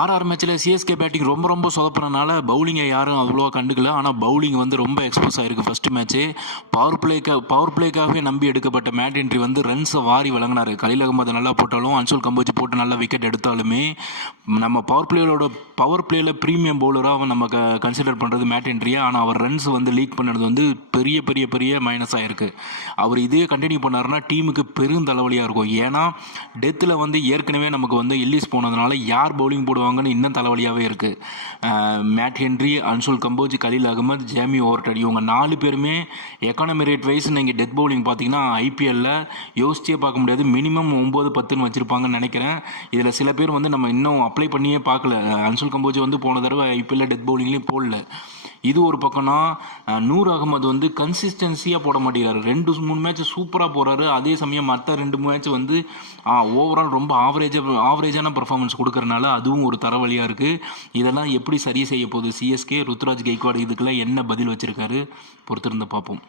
RR மேட்ச்சில் CSK batting ரொம்ப சொதப்புறனால பவுலிங்கை யாரும் அவ்வளோவா கண்டுக்கல. ஆனால் பவுலிங் வந்து ரொம்ப எக்ஸ்போஸ் ஆகிருக்கு. ஃபஸ்ட்டு மேட்ச்சு பவர் பிளேக்காகவே நம்பி எடுக்கப்பட்ட மேட் என்ட்ரி வந்து ரன்ஸை வாரி வழங்கினார். கலீல் அகமது நல்லா போட்டாலும் அன்சுல் கம்போஜ் போட்டு நல்லா விக்கெட் எடுத்தாலுமே நம்ம பவர் பிளேயில் ப்ரீமியம் பவுலராக நம்ம கன்சிடர் பண்ணுறது மேட் என்ட்ரியை. ஆனால் அவர் ரன்ஸ் வந்து லீக் பண்ணுறது வந்து பெரிய மைனஸாக இருக்குது. அவர் இதே கண்டினியூ பண்ணாருன்னா டீமுக்கு பெரும் தலைவலியாக இருக்கும். ஏன்னா டெத்தில் வந்து ஏற்கனவே நமக்கு வந்து இல்லீஸ் போனதுனால யார் பவுலிங் போடுவாங்கன்னு இன்னும் தலைவலியாகவே இருக்குது. Matt Henry, Anshul Kamboj, Khaleel Ahmed, Jamie Overton இவங்க 4 பேருமே எக்கானமி ரேட் வைஸ் நீங்கள் டெத் பவுலிங் பார்த்தீங்கன்னா ஐபிஎல்லில் யோசிச்சே பார்க்க முடியாது. மினிமம் 9-10 வச்சுருப்பாங்கன்னு நினைக்கிறேன். இதில் சில பேர் வந்து நம்ம இன்னும் அப்ளை பண்ணியே பார்க்கல. அன்சுல் கம்போஜ் வந்து போன தடவை ஐபிஎல்லில் டெத் பவுலிங்லேயும் போடல. இது ஒரு பக்கம்னா நூர் அகமது வந்து கன்சிஸ்டன்சியாக போட மாட்டேங்கிறாரு. 2-3 மேட்ச் சூப்பராக போகிறாரு. அதே சமயம் மற்ற 2 மேட்ச் வந்து ஓவரால் ரொம்ப ஆவரேஜான பர்ஃபார்மன்ஸ் கொடுக்கறனால அதுவும் ஒரு தரவழியாக இருக்குது. இதெல்லாம் எப்படி சரி செய்ய போகுது சிஎஸ்கே? ருத்ராஜ் கெய்க்வாட் இதுக்கெல்லாம் என்ன பதில் வச்சுருக்காரு? பொறுத்திருந்து பார்ப்போம்.